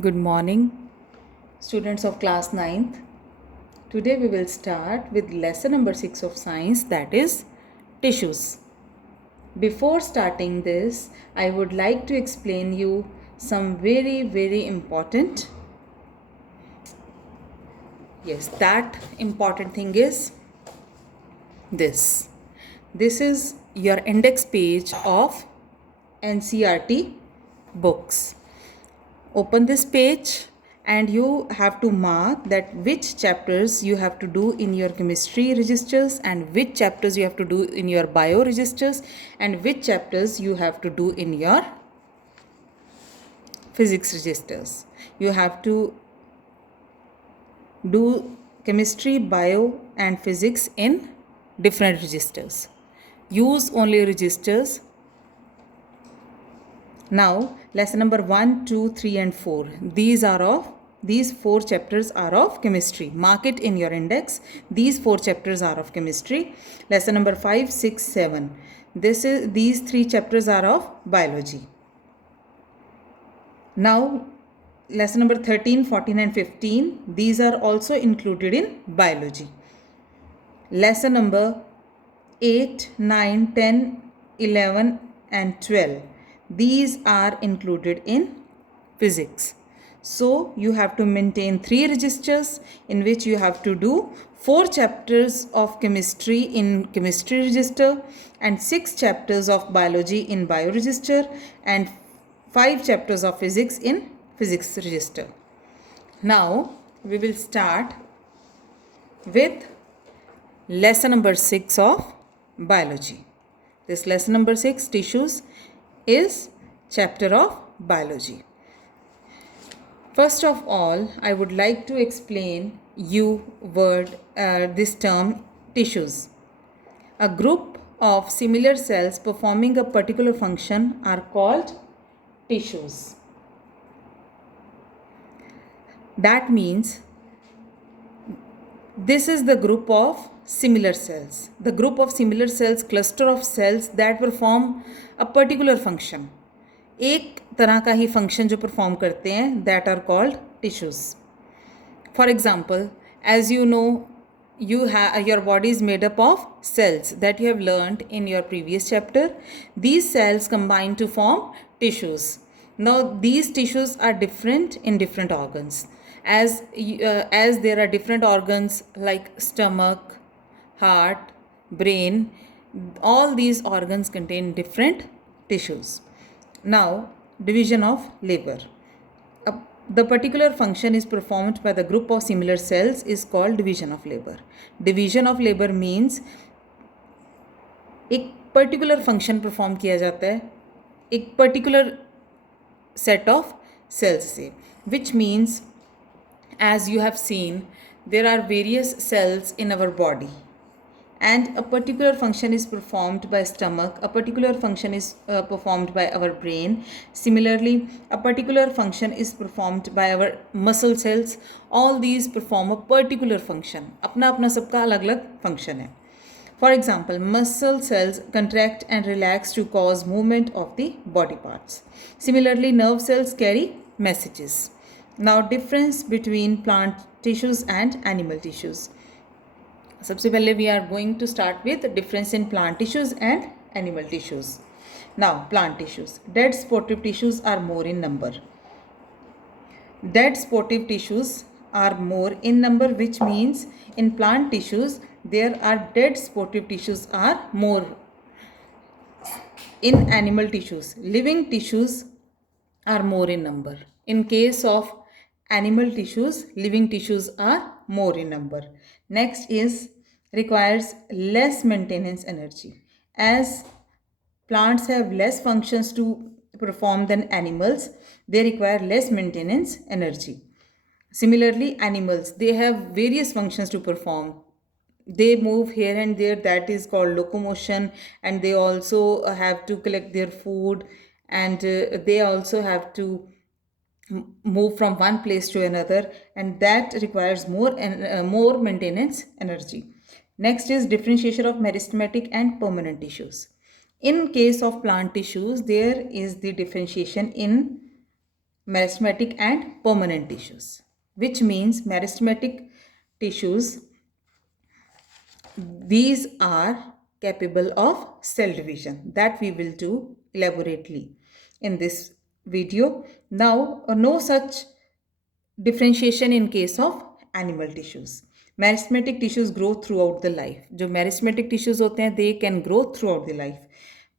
Good morning, students of class 9th. Today we will start with lesson number 6 of science, that is tissues. Before starting this, I would like to explain you some very important. Yes, that important thing is this. This is your index page of NCERT books. Open this page and you have to mark that which chapters you have to do in your chemistry registers and which chapters you have to do in your bio registers and which chapters you have to do in your physics registers. You have to do chemistry, bio and physics in different registers. Use only registers. Now, lesson number 1, 2, 3 and 4. These 4 chapters are of chemistry. Mark it in your index. These 4 chapters are of chemistry. Lesson number 5, 6, 7. These 3 chapters are of biology. Now, lesson number 13, 14 and 15. These are also included in biology. Lesson number 8, 9, 10, 11 and 12. These are included in physics. So you have to maintain 3 registers in which you have to do 4 chapters of chemistry in chemistry register and 6 chapters of biology in bio register and 5 chapters of physics in physics register. Now we will start with lesson number 6 of biology. This lesson number 6, tissues, is chapter of biology. First of all, I would like to explain this term tissues. A group of similar cells performing a particular function are called tissues. That means this is the group of similar cells. The group of similar cells, cluster of cells that perform a particular function. एक तरह का ही function जो perform करते हैं, that are called tissues. For example, as you know, your body is made up of cells that you have learned in your previous chapter. These cells combine to form tissues. Now these tissues are different in different organs. As there are different organs like stomach, heart, brain, all these organs contain different tissues. Now, division of labor. The particular function is performed by the group of similar cells is called division of labor. Division of labor means एक particular function perform किया जाता है एक particular set of cells से, which means as you have seen there are various cells in our body and a particular function is performed by stomach, a particular function is performed by our brain. Similarly, a particular function is performed by our muscle cells. All these perform a particular function. अपना अपना सबका अलग अलग function है. For example, muscle cells contract and relax to cause movement of the body parts. Similarly, nerve cells carry messages. Now, difference between plant tissues and animal tissues. सबसे पहले we are going to start with difference in plant tissues and animal tissues. Now, plant tissues. Dead sportive tissues are more in number. Dead sportive tissues are more in number, which means in plant tissues there are dead sportive tissues are more. In animal tissues, living tissues are more in number. In case of animal tissues, living tissues are more in number. Next is requires less maintenance energy. As plants have less functions to perform than animals, they require less maintenance energy. Similarly, animals, they have various functions to perform. They move here and there, that is called locomotion, and they also have to collect their food, and they also have to move from one place to another, and that requires more maintenance energy. Next is differentiation of meristematic and permanent tissues. In case of plant tissues, there is the differentiation in meristematic and permanent tissues, which means meristematic tissues, these are capable of cell division, that we will do elaborately in this video. Now, no such differentiation in case of animal tissues. Meristematic tissues grow throughout the life. जो meristematic tissues होते हैं, they can grow throughout the life.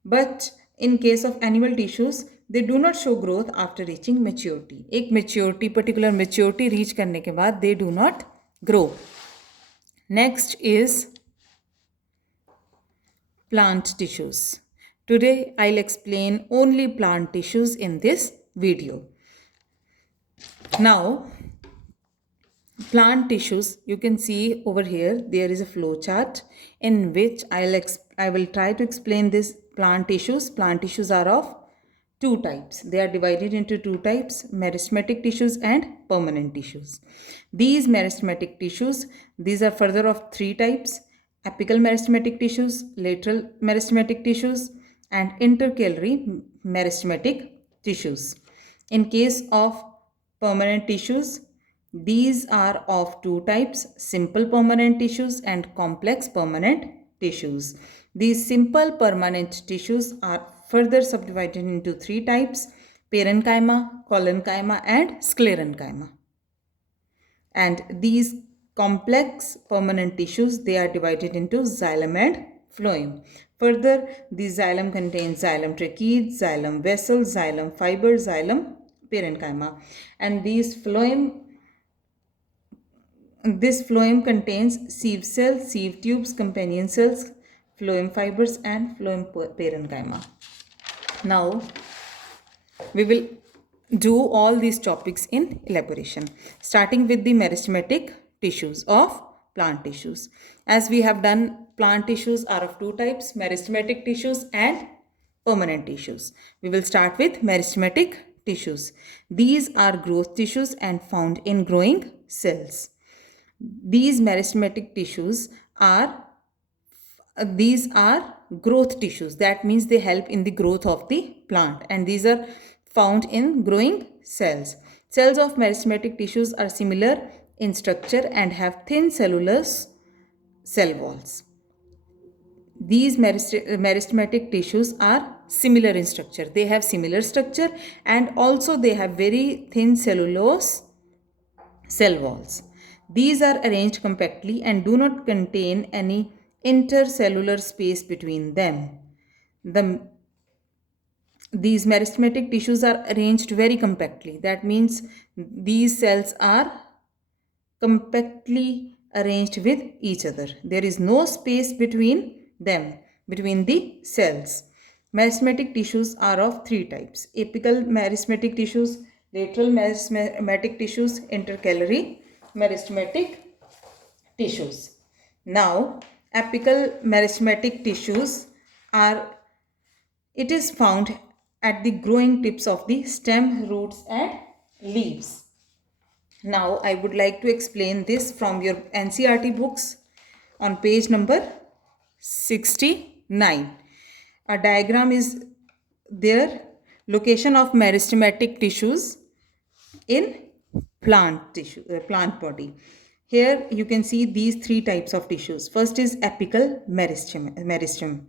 But in case of animal tissues, they do not show growth after reaching maturity. एक maturity, particular maturity reach करने के बाद they do not grow. Next is plant tissues. Today I'll explain only plant tissues in this video. Now, plant tissues, you can see over here there is a flow chart in which I will try to explain this plant tissues. Plant tissues are of two types. They are divided into two types: meristematic tissues and permanent tissues. These meristematic tissues, these are further of three types: apical meristematic tissues, lateral meristematic tissues, and intercalary meristematic tissues. In case of permanent tissues, these are of two types: simple permanent tissues and complex permanent tissues. These simple permanent tissues are further subdivided into three types: parenchyma, collenchyma, and sclerenchyma. And these complex permanent tissues, they are divided into xylem and phloem. Further, the xylem contains xylem tracheae, xylem vessel, xylem fiber, xylem parenchyma. And this phloem contains sieve cells, sieve tubes, companion cells, phloem fibers, and phloem parenchyma. Now, we will do all these topics in elaboration, starting with the meristematic tissues of plant tissues. As we have done, plant tissues are of two types: meristematic tissues and permanent tissues. We will start with meristematic tissues. These are growth tissues and found in growing cells. These meristematic tissues are growth tissues. That means they help in the growth of the plant, and these are found in growing cells. Cells of meristematic tissues are similar in structure and have thin cellulose cell walls. These meristematic tissues are similar in structure. They have similar structure and also they have very thin cellulose cell walls. These are arranged compactly and do not contain any intercellular space between them. These meristematic tissues are arranged very compactly. That means these cells are compactly arranged with each other. There is no space between them, between the cells. Meristematic tissues are of three types: apical meristematic tissues, lateral meristematic tissues, intercalary meristematic tissues. Now, apical meristematic tissues it is found at the growing tips of the stem, roots, and leaves. Now, I would like to explain this from your NCERT books on page number 69. A diagram is there, location of meristematic tissues in plant body. Here you can see these three types of tissues. First is apical meristem.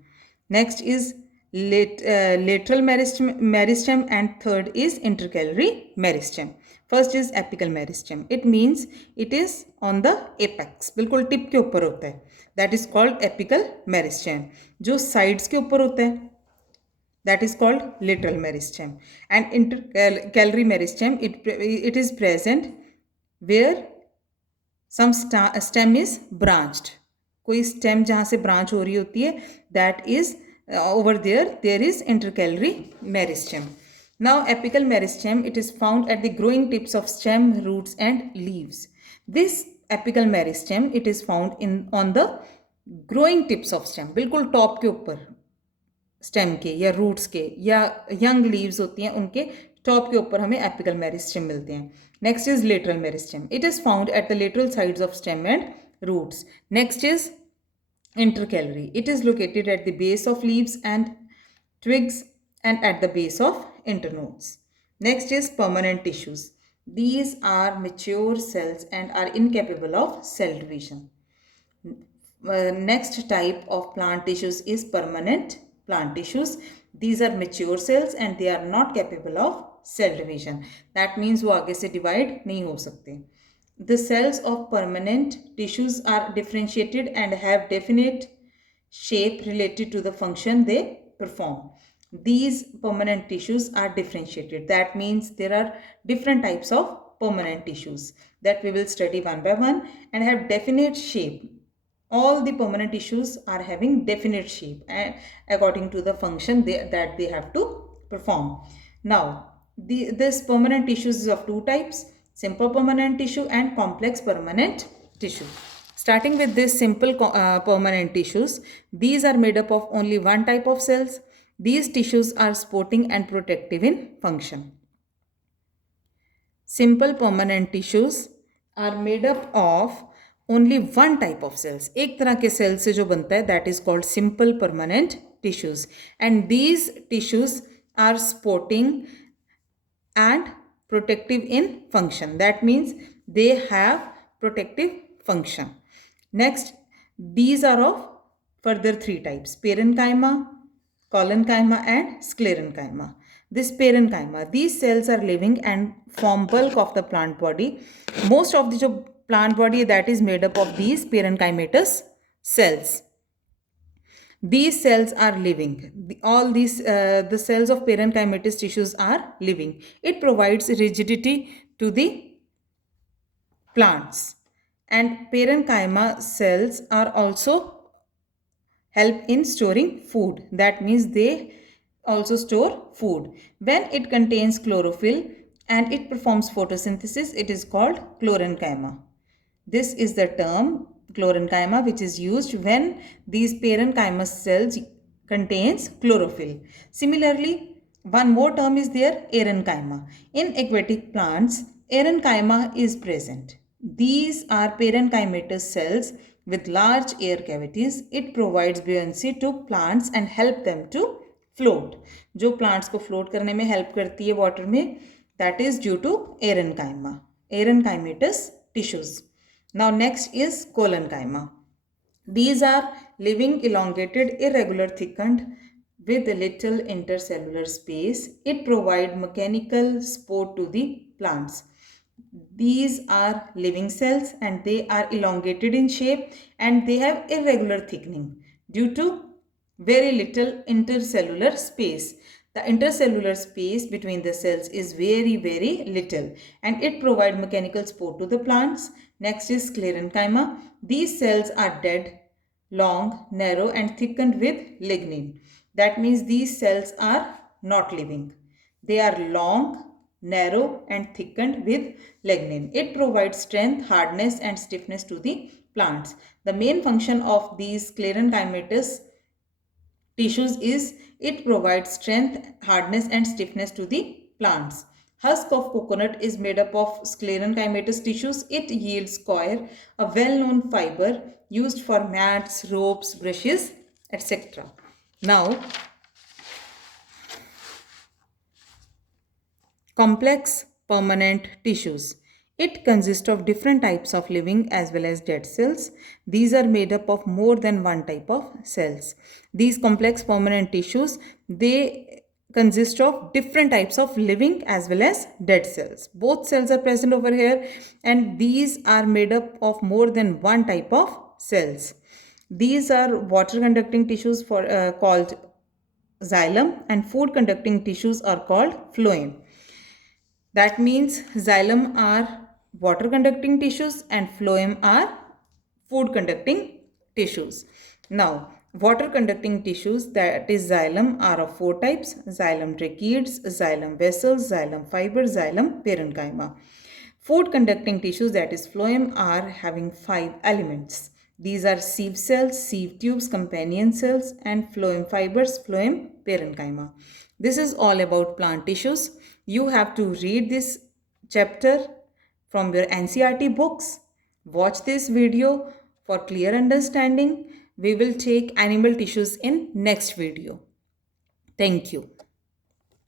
Next is lateral meristem, and third is intercalary meristem. First is apical meristem. It means it is on the apex, बिल्कुल tip के ऊपर होता है. That is called apical meristem. जो sides के ऊपर होता है, that is called lateral meristem. And intercalary meristem, it is present where some stem is branched. कोई stem जहाँ से branch हो रही होती है, that is over there is intercalary meristem. Now, apical meristem, it is found at the growing tips of stem, roots, and leaves. This apical meristem, it is found on the growing tips of stem, बिल्कुल top के ऊपर stem के या roots के या young leaves होती हैं उनके top के ऊपर हमें apical meristem मिलते हैं. Next is lateral meristem. It is found at the lateral sides of stem and roots. Next is intercalary. It is located at the base of leaves and twigs and at the base of internodes. Next is permanent tissues. These are mature cells and are incapable of cell division. Next type of plant tissues is permanent plant tissues. These are mature cells and they are not capable of cell division. That means वो आगे से divide नहीं हो सकते. The cells of permanent tissues are differentiated and have definite shape related to the function they perform. These permanent tissues are differentiated. That means there are different types of permanent tissues that we will study one by one and have definite shape. All the permanent tissues are having definite shape according to the function that they have to perform. Now, this permanent tissues is of two types: simple permanent tissue and complex permanent tissue. Starting with this simple permanent tissues, these are made up of only one type of cells. These tissues are supporting and protective in function. Simple permanent tissues are made up of only one type of cells. एक तरह के cell से जो बनता है that is called simple permanent tissues, and these tissues are supporting and protective in function. That means they have protective function. Next, these are of further three types: parenchyma, collenchyma and sclerenchyma. This parenchyma, these cells are living and form bulk of the plant body. Most of the plant body that is made up of these parenchymatous cells. These cells are living. All these the cells of parenchymatous tissues are living. It provides rigidity to the plants, and parenchyma cells are also help in storing food. That means they also store food. When it contains chlorophyll and it performs photosynthesis, it is called chlorenchyma. This is the term chlorenchyma which is used when these parenchyma cells contains chlorophyll. Similarly, one more term is there, aerenchyma. In aquatic plants, aerenchyma is present. These are parenchymatous cells with large air cavities. It provides buoyancy to plants and help them to float. जो plants को float करने में help करती है water में, that is due to aerenchyma, aerenchymatous tissues. Now next is collenchyma. These are living, elongated, irregular, thickened with a little intercellular space. It provides mechanical support to the plants. These are living cells and they are elongated in shape and they have irregular thickening due to very little intercellular space. The intercellular space between the cells is very little and it provides mechanical support to the plants. Next is sclerenchyma. These cells are dead, long, narrow and thickened with lignin. That means these cells are not living. They are long, narrow and thickened with lignin. It provides strength, hardness and stiffness to the plants. The main function of these sclerenchymatous tissues is it provides strength, hardness and stiffness to the plants. Husk of coconut is made up of sclerenchymatous tissues. It yields coir, a well-known fiber used for mats, ropes, brushes, etc. Now, complex permanent tissues. It consists of different types of living as well as dead cells. These are made up of more than one type of cells. These complex permanent tissues, they consist of different types of living as well as dead cells. Both cells are present over here and these are made up of more than one type of cells. These are water conducting tissues called xylem and food conducting tissues are called phloem. That means xylem are water conducting tissues and phloem are food conducting tissues. Now, water conducting tissues, that is xylem, are of four types: xylem tracheids, xylem vessels, xylem fibers, xylem parenchyma. Food conducting tissues, that is phloem, are having 5 elements. These are sieve cells, sieve tubes, companion cells and phloem fibers, phloem parenchyma. This is all about plant tissues. You have to read this chapter from your NCERT books. Watch this video for clear understanding. We will take animal tissues in next video. Thank you.